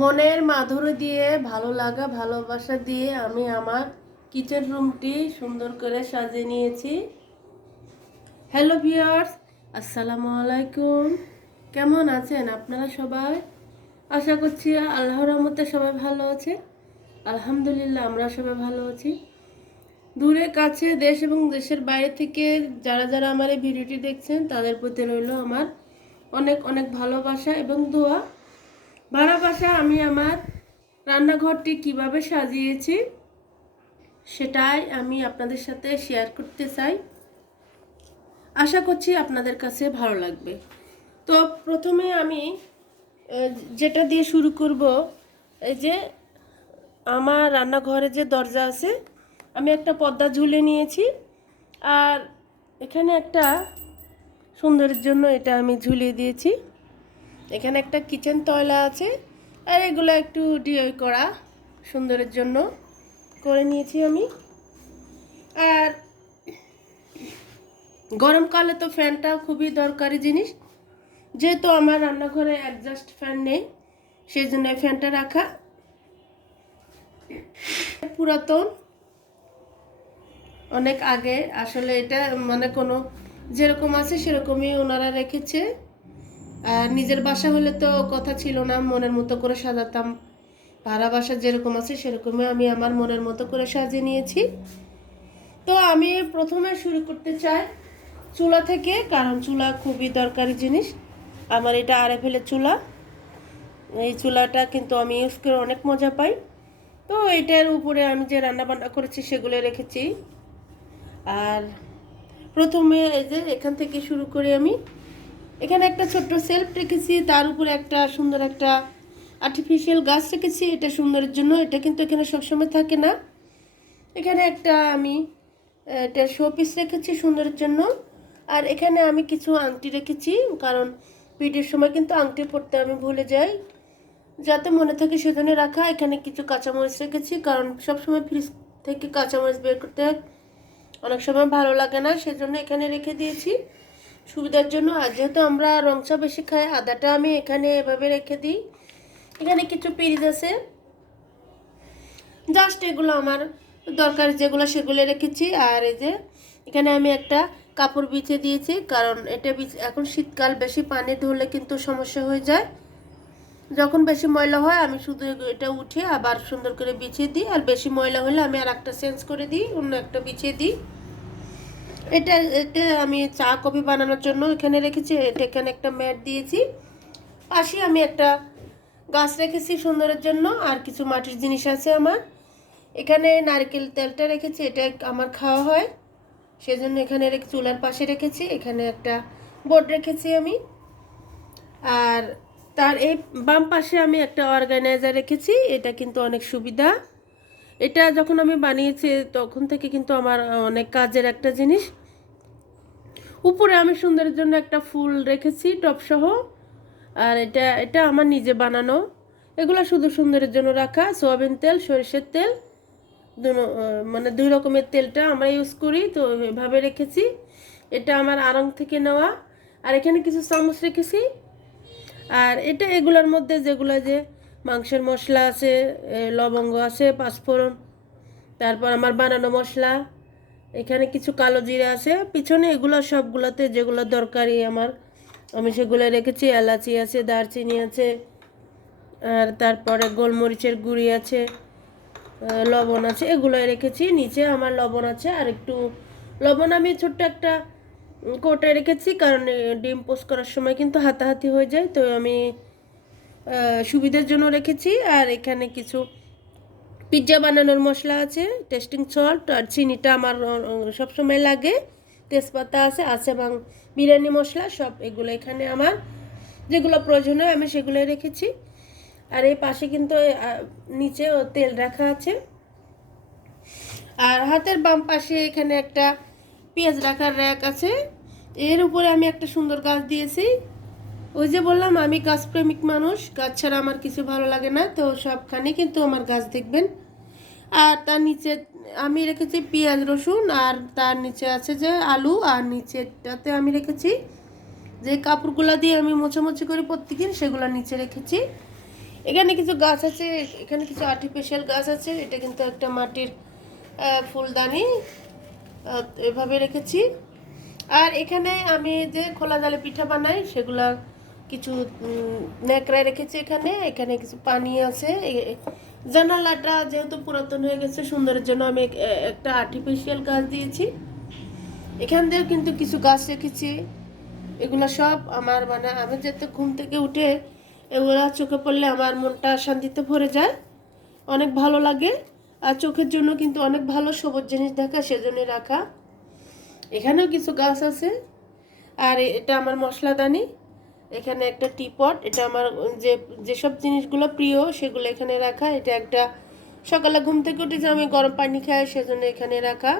মনের মাধুরী দিয়ে, ভালো লাগা, ভালোবাসা দিয়ে আমি আমার কিচেন রুমটি সুন্দর করে সাজিয়ে নিয়েছি। হ্যালো ভিউয়ার্স, আসসালামু আলাইকুম। কেমন আছেন আপনারা সবাই? আশা করছি আল্লাহ রহমতে সবাই ভালো আছে। আলহামদুলিল্লাহ, আমরা সবাই ভালো আছি। দূরে, কাছে দেশ এবং দেশের বাইরে থেকে যারা যারা আমার এই ভিডিওটি দেখছেন, তাদের প্রতি রইল আমার অনেক অনেক ভালোবাসা এবং দোয়া। ভালোবাসা আমি আমার রান্নাঘরটি কীভাবে সাজিয়েছি সেটাই আমি আপনাদের সাথে শেয়ার করতে চাই। আশা করছি আপনাদের কাছে ভালো লাগবে। তো প্রথমে আমি যেটা দিয়ে শুরু করব, এই যে আমার রান্নাঘরে যে দরজা আছে, আমি একটা পর্দা ঝুলে নিয়েছি। আর এখানে একটা সুন্দরের জন্য এটা আমি ঝুলিয়ে দিয়েছি। এখানে একটা কিচেন তয়লা আছে, আর এগুলো একটু ডিআই করা, সুন্দরের জন্য। করে নিয়েছি আমি। আর গরমকালে তো ফ্যানটা খুবই দরকারি জিনিস। যেহেতু আমার রান্নাঘরে অ্যাডজাস্ট ফ্যান নেই সেই জন্য ফ্যানটা রাখা। পুরাতন। অনেক আগে, আসলে এটা মানে কোনো যেরকম আছে সেরকমই ওনারা রেখেছে। আর নিজের বাসা হলে তো কথা ছিল না, মনের মতো করে সাজাতাম। ভাড়া বাসা যেরকম আছে সেরকমই আমি আমার মনের মতো করে সাজিয়ে নিয়েছি। তো আমি প্রথমে শুরু করতে চাই চুলা থেকে, কারণ চুলা খুবই দরকারি জিনিস। আমার এটা আরে ফেলে চুলা। এই চুলাটা কিন্তু আমি ইউজ করে অনেক মজা পাই। তো এটার উপরে আমি যে রান্নাবান্না করেছি সেগুলো রেখেছি। আর প্রথমে এই যে এখান থেকে শুরু করে আমি। এখানে একটা ছোট্ট সেলফ রেখেছি, তার উপরে একটা সুন্দর একটা আর্টিফিশিয়াল গাছ রেখেছি, এটা সুন্দরের জন্য, এটা কিন্তু এখানে সবসময় থাকে না। এখানে একটা আমি, এটা শো পিস রেখেছি সুন্দরের জন্য। আর এখানে আমি কিছু আংটি রেখেছি, কারণ ভিডিওর সময় কিন্তু আংটি পড়তে আমি ভুলে যাই। যাতে মনে থাকে সেজন্য রাখা। এখানে কিছু কাঁচামরিচ রেখেছি, কারণ সবসময় ফ্রিজ থেকে কাঁচামরিচ বের করতে অনেক সময় ভালো লাগে না, সেজন্য এখানে রেখে দিয়েছি। সুবিধার জন্য। আর যেহেতু আমরা রংচা বেশি খাই, আদাটা আমি এখানে এভাবে রেখে দিই। এখানে কিছু পিরিজ আছে। জাস্ট এগুলো আমার দরকার, যেগুলো সেগুলো রেখেছি। আর এই যে, এখানে আমি একটা কাপড় বিছিয়ে দিয়েছি, কারণ এটা এখন শীতকাল, বেশি পানি ধরলে কিন্তু সমস্যা হয়ে যায়। যখন বেশি ময়লা হয়, আমি শুধু এটা উঠে আবার সুন্দর করে বিছিয়ে দিই। আর বেশি ময়লা হলে আমি আর একটা চেঞ্জ করে দিই, অন্য একটা বিছিয়ে দিই। এটা এটা আমি চা কফি বানানোর জন্য এখানে রেখেছি, এটা এখানে একটা ম্যাট দিয়েছি। পাশে আমি একটা গাছ রেখেছি সুন্দরের জন্য, আর কিছু মাটির জিনিস আছে আমার। এখানে নারকেল তেলটা রেখেছি, এটা আমার খাওয়া হয়। সেজন্য এখানে চুলার পাশে রেখেছি, এখানে একটা বোর্ড রেখেছি আমি। আর তার এই বাম পাশে আমি একটা অর্গানাইজার রেখেছি, এটা কিন্তু অনেক সুবিধা। এটা যখন আমি বানিয়েছি, তখন থেকে কিন্তু আমার অনেক কাজের একটা জিনিস। উপরে আমি সুন্দরের জন্য একটা ফুল রেখেছি টপসহ আর এটা এটা আমার নিজে বানানো। এগুলো শুধু সুন্দরের জন্য রাখা, সোয়াবিন তেল, সরিষার তেল মানে দুই রকমের তেলটা আমরা ইউজ করি, তো এভাবে রেখেছি। এটা আমার আড়ং থেকে নেওয়া। আর এখানে কিছু চামচ রেখেছি। আর এটা এগুলোর মধ্যে যেগুলো যে মাংসের মশলা আছে লবঙ্গ আছে, পাঁচফোড়ন, তারপর আমার বানানো মশলা, এখানে কিছু কালো জিরা আছে, পিছনে এগুলো সবগুলোতে যেগুলো দরকারি আমার, আমি সেগুলো রেখেছি, এলাচি আছে, দারচিনি আছে, আর তারপরে গোলমরিচের গুঁড়ি আছে লবণ আছে, এগুলোই রেখেছি, নিচে আমার লবণ আছে, আর একটু লবণ আমি ছোট্ট একটা কোটে রেখেছি, কারণ ডিম পোস্ট করার সময় কিন্তু হাতাহাতি হয়ে যায়, তো আমি সুবিধার জন্য রেখেছি। আর এখানে কিছু পিৎজা বানানোর মশলা আছে টেস্টিং সল্ট আর চিনিটা আমার সবসময় লাগে। তেজপাতা আছে আছে এবং বিরিয়ানি মশলা, সব এগুলো এখানে আমার। যেগুলো প্রয়োজন হয় আমি সেগুলোই রেখেছি। আর এই পাশে কিন্তু নিচে তেল রাখা আছে। আর হাতের বাম পাশে এখানে একটা পেঁয়াজ রাখার র্যাক আছে। এর উপরে আমি একটা সুন্দর গাছ দিয়েছি। ওই যে বললাম, আমি গাছপ্রেমিক মানুষ, গাছ ছাড়া আমার কিছু ভালো লাগে না, তো সবখানে কিন্তু আমার গাছ দেখবেন। আর তার নিচে আমি রেখেছি পেঁয়াজ, রসুন, আর তার নিচে আছে যে আলু, আর নিচেটাতে আমি রেখেছি যে কাপড়গুলো দিয়ে আমি মোছামুছি করি প্রত্যেকদিন, সেগুলো নিচে রেখেছি। এখানে কিছু গাছ আছে, এখানে কিছু আর্টিফিশিয়াল গাছ আছে, এটা কিন্তু একটা মাটির ফুলদানি এভাবে রেখেছি। আর এখানে আমি যে খোলা জালে পিঠা বানাই, সেগুলা কিছু ন্যাকড়ায় রেখেছি এখানে এখানে কিছু পানি আছে। জানালাটা যেহেতু পুরাতন হয়ে গেছে সুন্দরের জন্য আমি একটা আর্টিফিশিয়াল গাছ দিয়েছি। এখান দিয়েও কিন্তু কিছু গাছ রেখেছি। এগুলো সব আমার মানে আমি যেতে ঘুম থেকে উঠে এগুলো চোখে পড়লে আমার মনটা শান্তিতে ভরে যায়। অনেক ভালো লাগে। আর চোখের জন্য কিন্তু অনেক ভালো সবুজ জিনিস দেখা সেজন্য রাখা। এখানেও কিছু গাছ আছে। আর এটা আমার মশলাদানি। এখানে একটা টিপট এটা আমার যে, যেসব জিনিসগুলো প্রিয় সেগুলো এখানে রাখা। এটা একটা, সকালে ঘুম থেকে উঠে যে আমি গরম পানি খাই সেজন্য এখানে রাখা।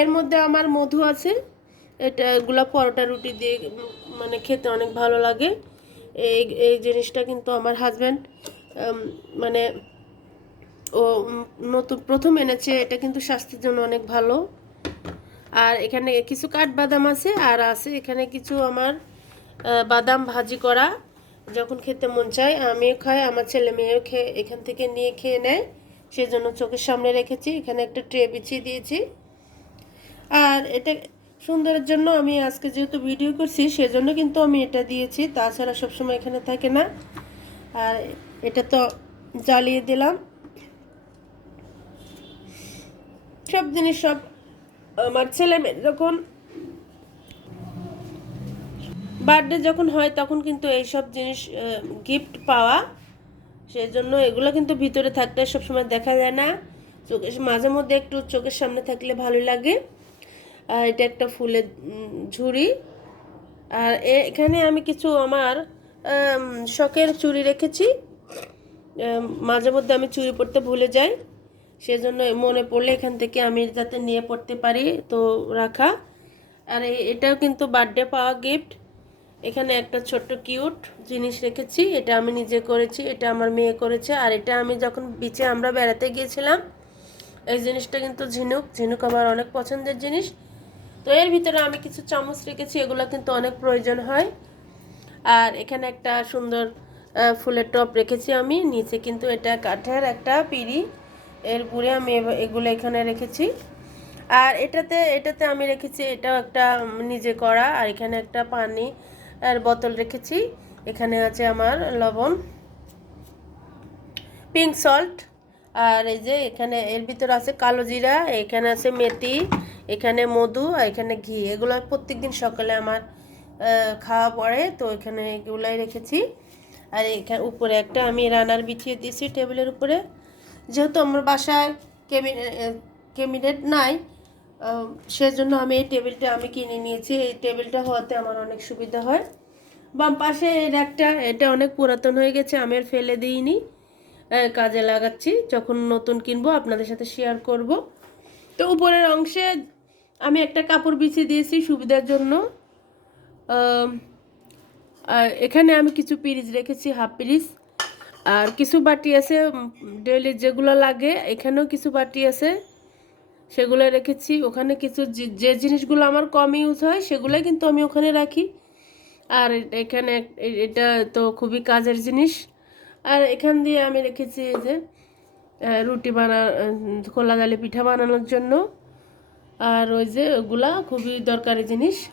এর মধ্যে আমার মধু আছে, এটা এগুলো পরোটা, রুটি দিয়ে মানে খেতে অনেক ভালো লাগে। এই এই জিনিসটা কিন্তু আমার হাজব্যান্ড মানে ও নতুন, প্রথম এনেছে, এটা কিন্তু স্বাস্থ্যের জন্য অনেক ভালো। আর এখানে কিছু কাঠবাদাম আছে, আর আছে এখানে কিছু আমার বাদাম ভাজি করা, যখন খেতে মন চায়, আমিও খাই, আমার ছেলে মেয়েও খেয়ে, এখান থেকে নিয়ে খেয়ে নেয়। সেই জন্য চোখের সামনে রেখেছি, এখানে একটা ট্রে বিছিয়ে দিয়েছি। আর এটা সুন্দরের জন্য আমি আজকে যেহেতু ভিডিও করছি, সেজন্য কিন্তু আমি এটা দিয়েছি, তাছাড়া সবসময় এখানে থাকে না। আর এটা তো জ্বালিয়ে দিলাম। সব জিনিস সব আমার ছেলে যখন বার্থডে যখন হয়, তখন কিন্তু এইসব জিনিস গিফট পাওয়া সেই জন্য এগুলো কিন্তু ভিতরে থাকতে সবসময় দেখা যায় না। চোখের, মাঝে মধ্যে একটু চোখের সামনে থাকলে ভালো লাগে। আর এটা একটা ফুলের ঝুড়ি। আর এখানে আমি কিছু আমার শখের চুড়ি রেখেছি। মাঝে মধ্যে আমি চুড়ি পরতে ভুলে যাই। সেজন্য মনে পড়লে এখান থেকে আমি যাতে নিয়ে পড়তে পারি, তো রাখা। আর এটাও কিন্তু বার্থডে পাওয়া গিফট এখানে একটা ছোট্ট কিউট জিনিস রেখেছি, এটা আমি নিজে করেছি, এটা আমার মেয়ে করেছে, আর এটা আমি যখন বিচে আমরা বেড়াতে গিয়েছিলাম, এই জিনিসটা কিন্তু ঝিনুক ঝিনুক আমার অনেক পছন্দের জিনিস। তো এর ভিতরে আমি কিছু চামচ রেখেছি, এগুলো কিন্তু অনেক প্রয়োজন হয়। আর এখানে একটা সুন্দর ফুলের টপ রেখেছি আমি, নিচে কিন্তু এটা কাঠের একটা পিড়ি, এর পুরে আমি এগুলো এখানে রেখেছি। আর এটাতে এটাতে আমি রেখেছি, এটাও একটা নিজে করা, আর এখানে একটা পানি আর বোতল রেখেছি। এখানে আছে আমার লবণ পিঙ্ক সল্ট আর এই যে এখানে এর ভিতরে আছে কালো জিরা, এখানে আছে মেথি, এখানে মধু, আর এখানে ঘি। এগুলো প্রত্যেকদিন সকালে আমার খাওয়া পড়ে, তো এখানে এগুলাই রেখেছি। আর এখানে উপরে একটা আমি রানার বিছিয়ে দিয়েছি টেবিলের উপরে। যেহেতু আমার বাসায় ক্যাবিনেট নাই সেজন্য আমি এই টেবিলটা আমি কিনে নিয়েছি। এই টেবিলটা হওয়াতে আমার অনেক সুবিধা হয়। বাম পাশে এর একটা, এটা অনেক পুরাতন হয়ে গেছে, আমি আর ফেলে দিইনি। কাজে লাগাচ্ছি। যখন নতুন কিনবো, আপনাদের সাথে শেয়ার করব। তো উপরের অংশে আমি একটা কাপড় বিছিয়ে দিয়েছি সুবিধার জন্য। এখানে আমি কিছু পিরিজ রেখেছি হাফ পিরিচ আর কিছু বাটি আছে ডেলি যেগুলো লাগে, এখানেও কিছু বাটি আছে। সেগুলো রেখেছি। ওখানে কিছু যে- জিনিসগুলো আমার কম ইউজ হয়, সেগুলোই কিন্তু আমি ওখানে রাখি। আর এখানে এটা তো খুবই কাজের জিনিস। আর এখান দিয়ে আমি রেখেছি এই যে রুটি বানা খোলা জালে পিঠা বানানোর জন্য। আর ওই যে ওগুলা খুবই দরকারি জিনিস।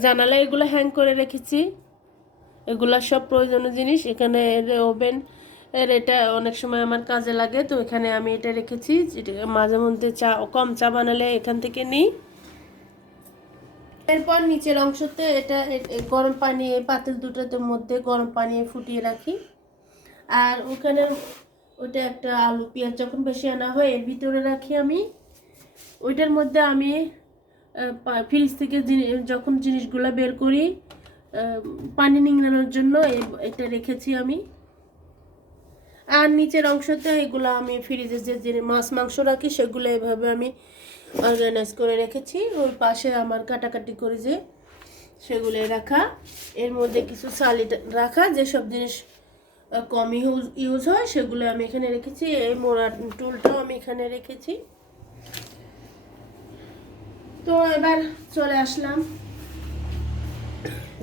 জানালা এগুলো হ্যাং করে রেখেছি। এগুলা সব প্রয়োজনীয় জিনিস। এখানে ওভেন এর এটা অনেক সময় আমার কাজে লাগে, তো এখানে আমি এটা রেখেছি মাঝে মধ্যে চা, কম চা বানালে এখান থেকে নিই। এরপর নিচের অংশতে এটা গরম পানি পাতিল দুটোতে মধ্যে গরম পানি ফুটিয়ে রাখি। আর ওখানে ওটা একটা আলু পেঁয়াজ যখন বেশি আনা হয়, এর ভিতরে রাখি আমি। ওইটার মধ্যে আমি ফ্রিজ থেকে যখন জিনিসগুলো বের করি পানি নিংড়ানোর জন্য এটা রেখেছি আমি। আর নিচের অংশতে এগুলো আমি ফ্রিজে যে যে মাছ মাংস রাখি, সেগুলো এভাবে আমি অর্গানাইজ করে রেখেছি। ওই পাশে আমার কাটাকাটি করে যে সেগুলো রাখা। এর মধ্যে কিছু সালিড রাখা, যেসব জিনিস কম ইউজ ইউজ হয়, সেগুলো আমি এখানে রেখেছি। এই মোড়া টুলটাও আমি এখানে রেখেছি। তো এবার চলে আসলাম।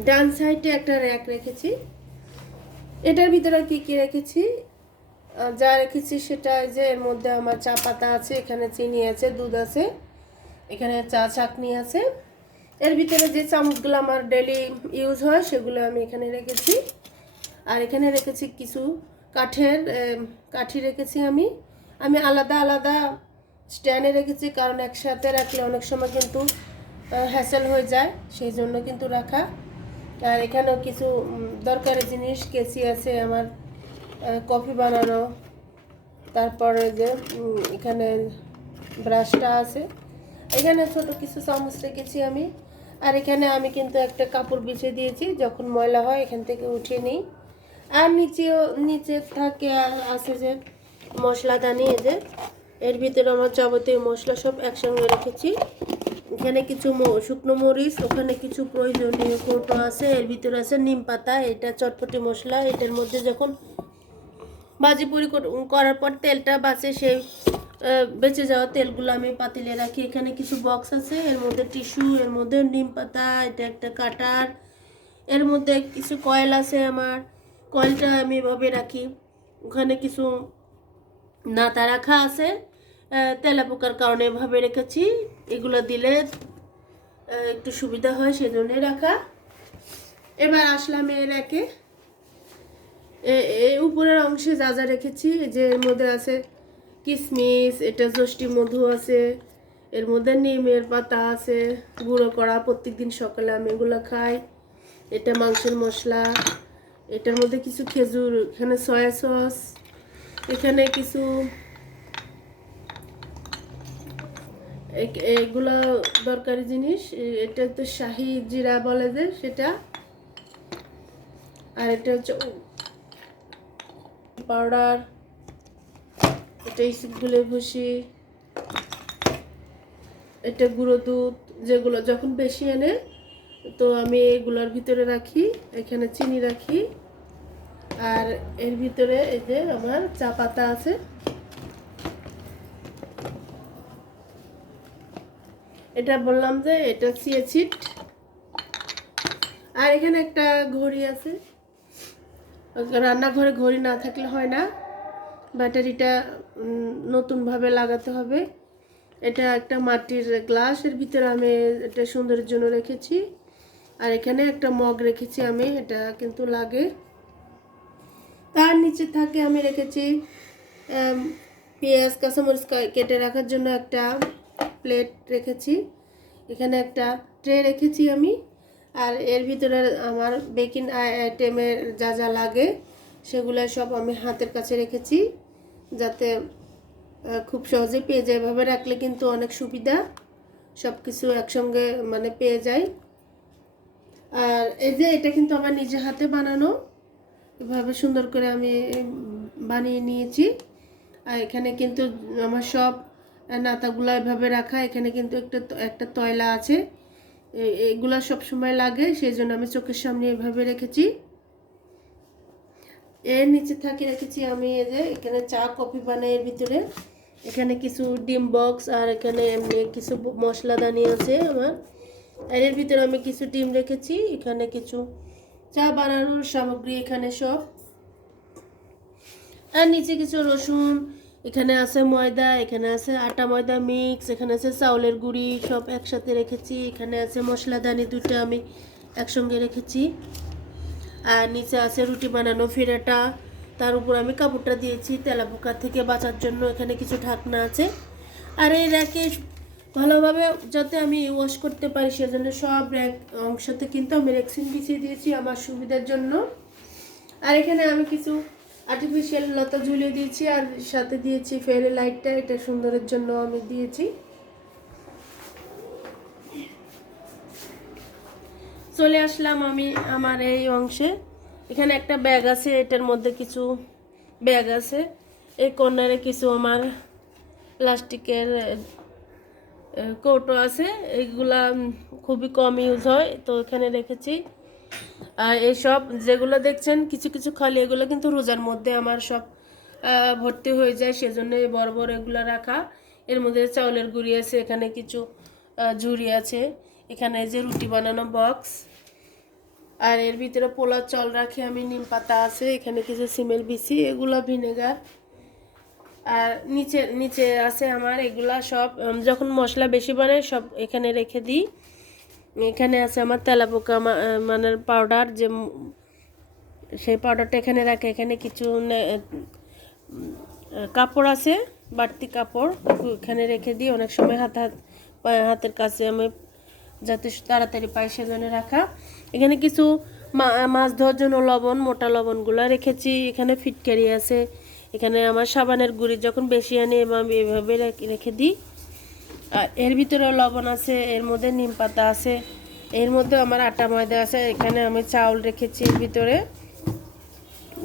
ডান সাইডে একটা র্যাক রেখেছি। এটার ভিতরে কি কি রেখেছি? যা রেখেছি সেটা যে এর মধ্যে আমার চা পাতা আছে, এখানে চিনি আছে, দুধ আছে, এখানে চা চাটনি আছে। এর ভিতরে যে চামচগুলো আমার ডেলি ইউজ হয়, সেগুলো আমি এখানে রেখেছি। আর এখানে রেখেছি কিছু কাঠের কাঠি রেখেছি আমি। আমি আলাদা আলাদা স্ট্যান্ডে রেখেছি, কারণ একসাথে রাখলে অনেক সময় কিন্তু হ্যাসেল হয়ে যায়, সেই জন্য কিন্তু রাখা। আর এখানেও কিছু দরকারি জিনিস কেসি আছে আমার। কফি বানানো, তারপরে যে এখানে ব্রাশটা আছে। এখানে ছোট কিছু চামচ রেখেছি আমি। আর এখানে আমি কিন্তু একটা কাপড় বিছিয়ে দিয়েছি, যখন ময়লা হয় এখান থেকে উঠিয়ে নিই। আর নিচেও, নিচে থাকে আছে যে মশলাদানি যে, এর ভিতরে আমার যাবতীয় মশলা সব একসঙ্গে রেখেছি। এখানে কিছু শুকনো মরিচ, ওখানে কিছু প্রয়োজনীয় কৌটো আছে, এর ভিতরে আছে নিম পাতা, এটা চটপটি মশলা, এটার মধ্যে যখন ভাজি পুরি করার পর তেলটা বাঁচে সেই বেঁচে যাওয়া তেলগুলো আমি পাতিলে রাখি। এখানে কিছু বক্স আছে, এর মধ্যে টিস্যু এর মধ্যে নিম পাতা, এটা একটা কাটার এর মধ্যে কিছু কয়েল আছে আমার। কয়েলটা আমি এভাবে রাখি। ওখানে কিছু নাতা রাখা আছে তেলা পোকার কারণে এভাবে রেখেছি। এগুলো দিলে একটু সুবিধা হয় সেজন্য রাখা। এবার আসলাম এর একে। এই উপরের অংশে যা যা রেখেছি যে এর মধ্যে আছে কিশমিশ এটা যষ্টি মধু আছে, এর মধ্যে নিমের পাতা আছে, গুঁড়ো করা, প্রত্যেকদিন সকালে আমি এগুলো খাই, এটা মাংসের মশলা, এটার মধ্যে কিছু খেজুর, এখানে সয়া সস, এখানে কিছু এগুলো দরকারি জিনিস এটা তো শাহি জিরা বলে যে সেটা, আর এটা হচ্ছে পাউডার এটা ইসুগুলে ভুসি এটা গুঁড়ো দুধ, যেগুলো যখন বেশি এনে, তো আমি এগুলোর ভিতরে রাখি, এখানে চিনি রাখি, আর এর ভিতরে এই যে আমার চা পাতা আছে। এটা বললাম যে এটা সিয়েছিট আর এখানে একটা ঘড়ি আছে। রান্নাঘরে ঘড়ি না থাকলে হয় না। ব্যাটারিটা নতুনভাবে লাগাতে হবে। এটা একটা মাটির গ্লাসের ভিতরে আমি এটা সুন্দরের জন্য রেখেছি। আর এখানে একটা মগ রেখেছি আমি, এটা কিন্তু লাগে। তার নিচে থাকে আমি রেখেছি পেঁয়াজ, কাঁচামরিচ কেটে রাখার জন্য একটা প্লেট রেখেছি। এখানে একটা ট্রে রেখেছি আমি। আর এর ভিতরে আমার বেকিং আইটেমের যা যা লাগে, সেগুলো সব আমি হাতের কাছে রেখেছি, যাতে খুব সহজে পেয়ে যায়। এভাবে রাখলে কিন্তু অনেক সুবিধা সব কিছু একসঙ্গে মানে পেয়ে যায়। আর এই যে এটা কিন্তু আমার নিজে হাতে বানানো, এভাবে সুন্দর করে আমি বানিয়ে নিয়েছি। আর এখানে কিন্তু আমার সব নাতাগুলো এভাবে রাখা। এখানে কিন্তু একটা একটা তয়লা আছে। এগুলা সময় লাগে সেই জন্য আমি চোখের সামনে এভাবে রেখেছি। এর নিচে থাকি, রেখেছি আমি এই যে এখানে চা, কফি বানাই এর ভিতরে। এখানে কিছু ডিম বক্স আর এখানে এমনি কিছু মশলাদানি আছে আমার। আর এর ভিতরে আমি কিছু ডিম রেখেছি, এখানে কিছু চা বানানোর সামগ্রী এখানে সব। আর নিচে কিছু রসুন এখানে আছে ময়দা, এখানে আছে আটা ময়দা মিক্স এখানে আছে চাউলের গুঁড়ি, সব একসাথে রেখেছি। এখানে আছে মশলাদানি দুটো আমি একসঙ্গে রেখেছি। আর নিচে আছে রুটি বানানো ফিরাটা। তার উপর আমি কাপড়টা দিয়েছি তেলাপোকা থেকে বাঁচার জন্য এখানে কিছু ঢাকনা আছে। আর এই র্যাকে ভালোভাবে যাতে আমি ওয়াশ করতে পারি, সেজন্য সব র্যাক অংশতে কিন্তু আমি রেক্সিন বিছিয়ে দিয়েছি আমার সুবিধার জন্য। আর এখানে আমি কিছু আর্টিফিশিয়াল লতা ঝুলিয়ে দিয়েছি আর সাথে দিয়েছি ফেরে লাইটটা এটা সুন্দরের জন্য আমি দিয়েছি। চলে আসলাম আমি আমার এই অংশে। এখানে একটা ব্যাগ আছে, এটার মধ্যে কিছু ব্যাগ আছে। এই কর্নারে কিছু আমার প্লাস্টিকের কৌটো আছে এইগুলা খুবই কম ইউজ হয়। তো এখানে রেখেছি। আর এইসব যেগুলো দেখছেন, কিছু কিছু খালি, এগুলো কিন্তু রোজার মধ্যে আমার সব ভর্তি হয়ে যায় সেজন্য বড় বড় এগুলো রাখা। এর মধ্যে চাউলের গুঁড়ি আছে, এখানে কিছু ঝুড়ি আছে। এখানে যে রুটি বানানো বক্স আর এর ভিতরে পোলা চল রাখি আমি, নিম পাতা আছে, এখানে কিছু সিমেল বিচি, এগুলো ভিনেগার। আর নিচে নিচে আছে আমার, এগুলা সব যখন মশলা বেশি বানাই সব এখানে রেখে দিই। এখানে আছে আমার তেলাপোকা মানে পাউডার যে সেই পাউডারটা এখানে রাখে। এখানে কিছু কাপড় আছে, বাড়তি কাপড় এখানে রেখে দিই। অনেক সময় হাত হাত হাতের কাছে আমি যাতে তাড়াতাড়ি পাই সেজন্য রাখা। এখানে কিছু মাছ ধোয়ার জন্য লবণ, মোটা লবণগুলো রেখেছি। এখানে ফিটকারি আছে। এখানে আমার সাবানের গুঁড়ি যখন বেশি আনি আমি এভাবে রেখে- দিই। এর ভিতরেও লবণ আছে, এর মধ্যে নিম পাতা আছে, এর মধ্যে আমার আটা ময়দা আছে, এখানে আমি চাউল রেখেছি এর ভিতরে।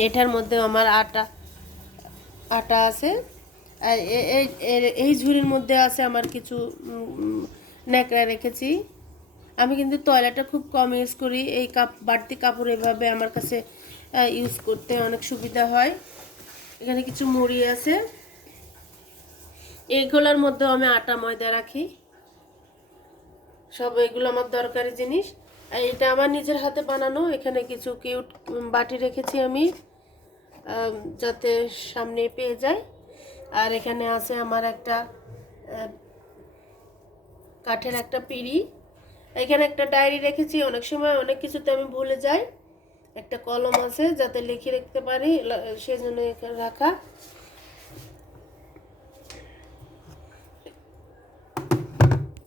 এটার মধ্যে আমার আটা আটা আছে। আর এই ঝুড়ির মধ্যে আছে আমার কিছু ন্যাকড়া রেখেছি। আমি কিন্তু তয়লাটা খুব কম ইউজ করি, এই কাপ, বাড়তি কাপড় এভাবে আমার কাছে ইউজ করতে অনেক সুবিধা হয়। এখানে কিছু মুড়ি আছে। এইগুলোর মধ্যে আমি আটা, ময়দা রাখি। সব এগুলো আমার দরকারি জিনিস। আর এটা আমার নিজের হাতে বানানো। এখানে কিছু কিউট বাটি রেখেছি আমি যাতে সামনে পেয়ে যায়। আর এখানে আছে আমার একটা কাঠের একটা পিড়ি। এখানে একটা ডায়েরি রেখেছি। অনেক সময় অনেক কিছুতে আমি ভুলে যাই। একটা কলম আছে যাতে লিখে রাখতে পারি সেজন্য রাখা।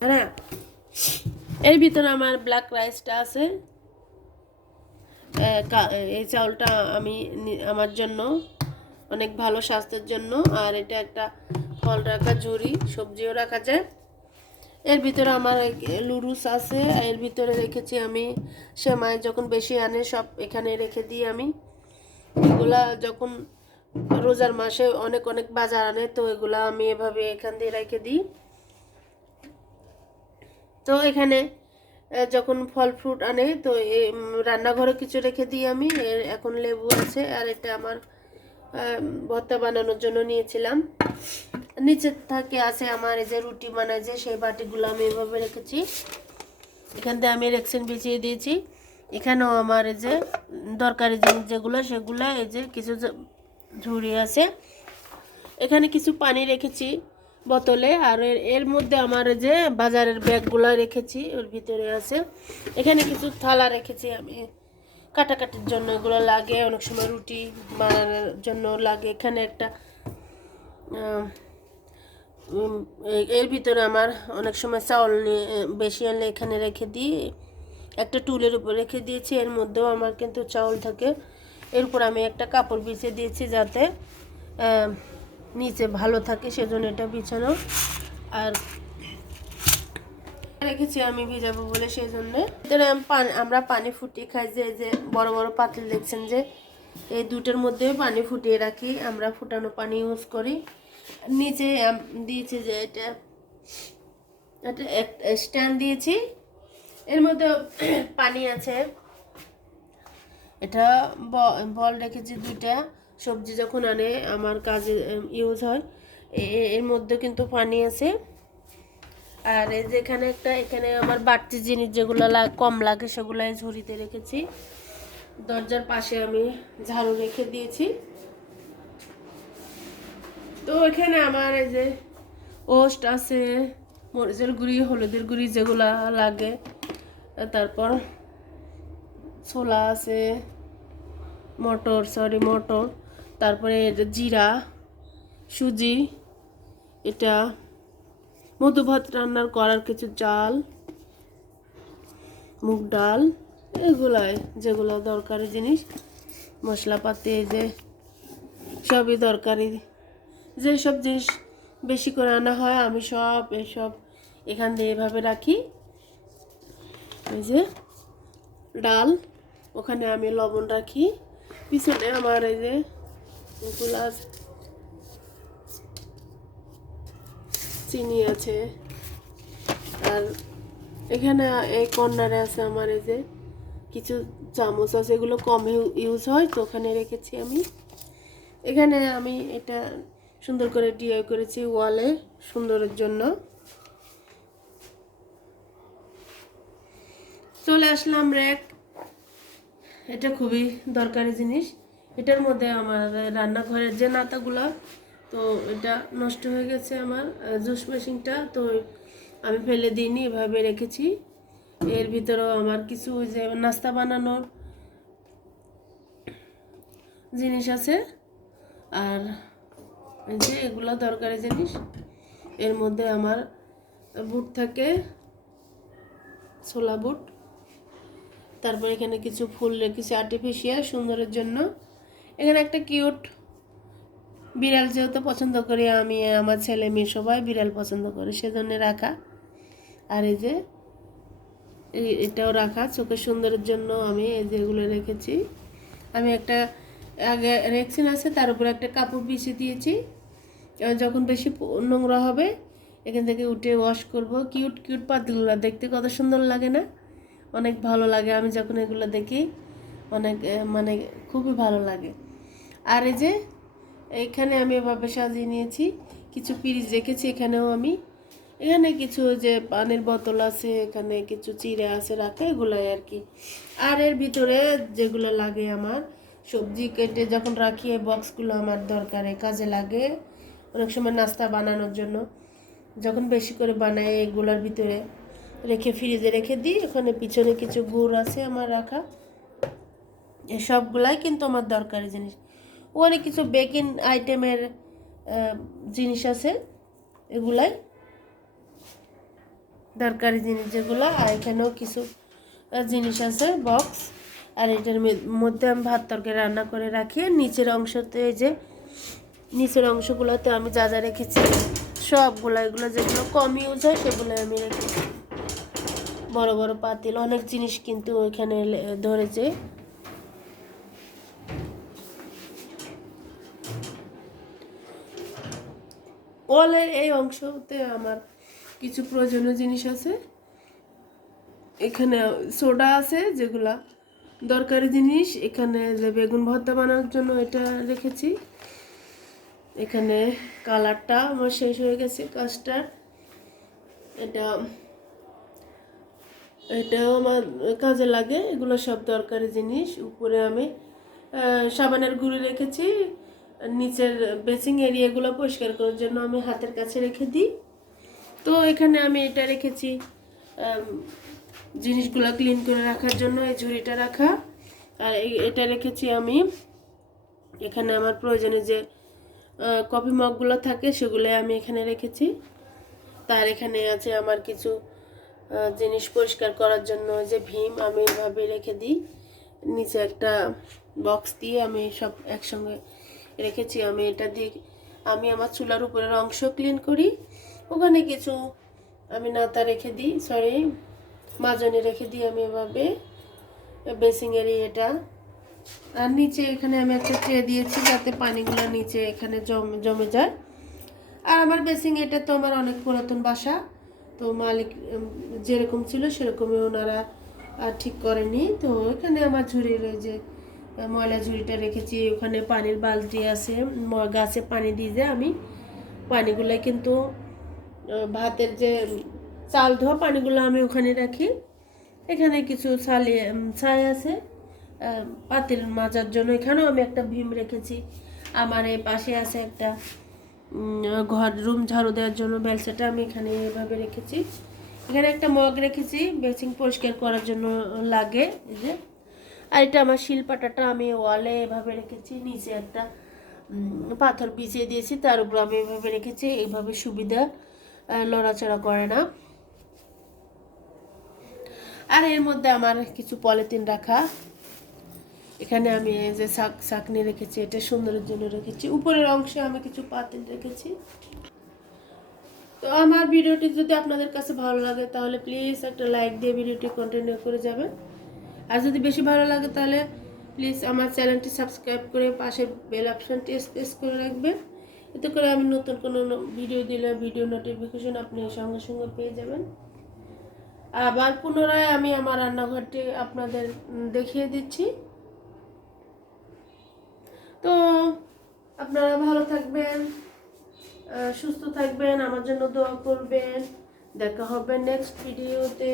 হ্যাঁ এর ভিতরে আমার ব্ল্যাক রাইসটা আছে। এই চাউলটা আমি আমার জন্য, অনেক ভালো স্বাস্থ্যের জন্য। আর এটা একটা ফল রাখা ঝুড়ি সবজিও রাখা যায়। এর ভিতরে আমার লুরুস আছে। এর ভিতরে রেখেছি আমি সেমাই, যখন বেশি আনে সব এখানে রেখে দিই আমি। এগুলা যখন রোজার মাসে অনেক অনেক বাজার আনে, তো এগুলা আমি এভাবে এখান দিয়ে রেখে দিই। তো এখানে যখন ফল ফ্রুট আনে, তো রান্নাঘরে কিছু রেখে দিই আমি। এখন লেবু আছে আর এটা আমার ভর্তা বানানোর জন্য নিয়েছিলাম। নিচে থাকে আছে আমার এই যে রুটি বানায় যে সেই বাটিগুলো আমি এভাবে রেখেছি। এখান থেকে আমি রেক্সিন বিছিয়ে দিয়েছি। এখানেও আমার এই যে দরকারি জিনিস যেগুলো, সেগুলো এই যে কিছু ঝুড়ি আছে। এখানে কিছু পানি রেখেছি। বোতলে আর এর মধ্যে আমার যে বাজারের ব্যাগগুলো রেখেছি ওর ভিতরে আছে। এখানে কিছু থালা রেখেছি আমি। কাটাকাটির জন্য এগুলো লাগে, অনেক সময় রুটি বানানোর জন্য লাগে। এখানে একটা এর ভিতরে আমার অনেক সময় চাউল নিয়ে বেশি আনলে এখানে রেখে দিই। একটা টুলের উপর রেখে দিয়েছি, এর মধ্যেও আমার কিন্তু চাউল থাকে। এর উপর আমি একটা কাপড় বিছিয়ে দিয়েছি যাতে নিচে ভালো থাকে, সেজন্য এটা বিছানো। আর রেখেছি আমি ভিজাবো বলে সেই জন্য পানি, আমরা পানি ফুটিয়ে খাই যে যে বড় বড় পাতিল দেখছেন যে, এই দুটোর মধ্যে পানি ফুটিয়ে রাখি, আমরা ফুটানো পানি ইউজ করি। নিচে দিয়েছি যে, এটা একটা স্ট্যান্ড দিয়েছি। এর মধ্যে পানি আছে। এটা বল রেখেছি দুইটা। সবজি যখন আনে, আমার কাজে ইউজ হয় এর মধ্যে কিন্তু পানি আছে। আর এই যে এখানে একটা, এখানে আমার বাড়তি জিনিস যেগুলো কম লাগে সেগুলো ঝুড়িতে রেখেছি। দরজার পাশে আমি ঝাড়ু রেখে দিয়েছি। তো এখানে আমার এই যে ওস্ট আছে, মরিচের গুঁড়ি, হলুদের গুঁড়ি যেগুলা লাগে, তারপর ছোলা আছে, মটর সরি মটর। তারপরে জিরা, সুজি, এটা মধু ভাত রান্নার করার কিছু চাল, মুগ ডাল, এগুলাই যেগুলো দরকারি জিনিস, মশলাপাতি এই যে সবই দরকারি। যেসব জিনিস বেশি করে আনা হয়, আমি সব এসব এখান দিয়ে এভাবে রাখি। এই যে ডাল, ওখানে আমি লবণ রাখি। পিছনে আমার এই যে আছে চিনি আছে। আর এখানে এই কর্নারে আছে আমার এই যে কিছু চামচ আছে, এগুলো কম ইউজ হয়, তো ওখানে রেখেছি আমি। এখানে আমি এটা সুন্দর করে ডিআই করেছি ওয়ালে, সুন্দরের জন্য। চলে আসলাম র্যাক এটা খুবই দরকারি জিনিস। এটার মধ্যে আমার রান্নাঘরের যে নাতাগুলো, তো এটা নষ্ট হয়ে গেছে আমার। জুস মেশিনটা, তো আমি ফেলে দিইনি, এভাবে রেখেছি। এর ভিতরেও আমার কিছু ওই যে নাস্তা বানানোর জিনিস আছে। আর যে এগুলো দরকারি জিনিস, এর মধ্যে আমার বুট থাকে, ছোলা বুট। তারপর এখানে কিছু ফুল রেখেছি আর্টিফিশিয়াল সুন্দরের জন্য। এখানে একটা কিউট বিড়াল যেহেতু পছন্দ করি, আমি, আমার ছেলে মেয়ে সবাই বিড়াল পছন্দ করে, সেজন্য রাখা। আর এই যে এটাও রাখা, চোখের সুন্দরের জন্য আমি এই যেগুলো রেখেছি। আমি একটা, আগে রেক্সিন আছে, তার উপরে একটা কাপড় বিছিয়ে দিয়েছি। যখন বেশি নোংরা হবে, এখান থেকে উঠে ওয়াশ করব। কিউট কিউট পাতগুলো দেখতে কত সুন্দর লাগে না? অনেক ভালো লাগে, আমি যখন এগুলো দেখি, অনেক মানে খুবই ভালো লাগে। আর এই যে, এখানে আমি এভাবে সাজিয়ে নিয়েছি। কিছু পিরিচ রেখেছি এখানেও আমি। এখানে কিছু যে পানির বোতল আছে, এখানে কিছু চিড়ে আছে রাখে, এগুলোই আর কি। আর এর ভিতরে যেগুলো লাগে আমার, সবজি কেটে যখন রাখি, এই বক্সগুলো আমার দরকারে, কাজে লাগে। অনেক সময় নাস্তা বানানোর জন্য। যখন বেশি করে বানাই, এগুলোর ভিতরে রেখে ফ্রিজে রেখে দিই। ওখানে পিছনে কিছু গুড় আছে আমার রাখা। এই সবগুলাই কিন্তু আমার দরকারি জিনিস। ওখানে কিছু বেকিং আইটেমের জিনিস আছে, এগুলাই। দরকারি জিনিস যেগুলো, আর এখানেও কিছু জিনিস আছে বক্স আর এটার মধ্যে আমি ভাত তরকারি রান্না করে রাখি। নিচের অংশতে এই যে, নিচের অংশগুলোতে আমি যা যা রেখেছি, সবগুলো, এগুলো যেগুলো কম ইউজ হয় সেগুলো আমি রেখেছি। বড় বড় পাতিল, অনেক জিনিস কিন্তু ওইখানে ধরেছে। ওয়ালের এই অংশতে আমার কিছু প্রয়োজনীয় জিনিস আছে। এখানে সোডা আছে যেগুলা দরকারি জিনিস। এখানে যে বেগুন ভর্তা বানানোর জন্য এটা রেখেছি। এখানে কালারটা আমার শেষ হয়ে গেছে কাজটার এটা, এটাও আমার কাজে লাগে। এগুলো সব দরকারি জিনিস। উপরে আমি সাবানের গুঁড়ি রেখেছি। নিচের বেসিং এরিয়াগুলো পরিষ্কার করার জন্য আমি হাতের কাছে রেখে দিই। তো এখানে আমি এটা রেখেছি জিনিসগুলো ক্লিন করে রাখার জন্য, এই ঝুড়িটা রাখা। আর এটা রেখেছি আমি, এখানে আমার প্রয়োজনে যে কফি মগগুলো থাকে সেগুলো আমি এখানে রেখেছি। তার এখানে আছে আমার কিছু জিনিস পরিষ্কার করার জন্য যে ভীম, আমি এভাবে রেখে দিই। নিচে একটা বক্স দিয়ে আমি সব একসঙ্গে রেখেছি, আমি এটা দিয়ে আমি আমার চুলার উপরের অংশ ক্লিন করি। ওখানে কিছু আমি নাতা রেখে দিই সরি মাজনে রেখে দিই আমি এভাবে বেসিং এটা আর নিচে এখানে আমি একটা ট্রে দিয়েছি, যাতে পানিগুলো নিচে এখানে জমে জমে যায়। আর আমার বেসিং এটা তো আমার অনেক পুরাতন বাসা, তো মালিক যেরকম ছিল সেরকমই ওনারা ঠিক করেনি। তো এখানে আমার ঝুড়ির যে ময়লা ঝুড়িটা রেখেছি, ওখানে পানির বালতি আছে গাছে পানি দিয়ে যে আমি পানিগুলো কিন্তু ভাতের যে চাল ধোয়া পানিগুলো আমি ওখানে রাখি। এখানে কিছু ছালি ছাই আছে পাতিল মাজার জন্য এখানেও আমি একটা ভীম রেখেছি। আমার এই পাশে আছে একটা ঘর, রুম ঝাড়ু দেওয়ার জন্য বেলসাটা আমি এখানে এভাবে রেখেছি। এখানে একটা মগ রেখেছি বেসিং পরিষ্কার করার জন্য লাগে, এই যে। আর এটা আমার শিলপাটাটা আমি ওয়ালে এভাবে রেখেছি নিচে একটা পাথর বিছিয়ে দিয়েছি তার উপর আমি এভাবে রেখেছি এইভাবে সুবিধা আহ, লড়াচড়া করে না। আর এর মধ্যে আমার কিছু পলিথিন রাখা এখানে আমি যে শাক শাকনি রেখেছি এটা সুন্দরের জন্য রেখেছি উপরের অংশে আমি কিছু পাতিল রেখেছি। তো আমার ভিডিওটি যদি আপনাদের কাছে ভালো লাগে তাহলে প্লিজ একটা লাইক দিয়ে ভিডিওটি কন্টিনিউ করে যাবেন। আর যদি বেশি ভালো লাগে তাহলে প্লিজ আমার চ্যানেলটি সাবস্ক্রাইব করে পাশে বেল অপশানটি স্পেস করে রাখবেন। এতে করে আমি নতুন কোনো ভিডিও দিলে ভিডিও নোটিফিকেশন আপনি সঙ্গে সঙ্গে পেয়ে যাবেন। আবার পুনরায় আমি আমার রান্নাঘরটি আপনাদের দেখিয়ে দিচ্ছি। তো আপনারা ভালো থাকবেন সুস্থ থাকবেন, আমার জন্য দোয়া করবেন। দেখা হবে নেক্সট ভিডিওতে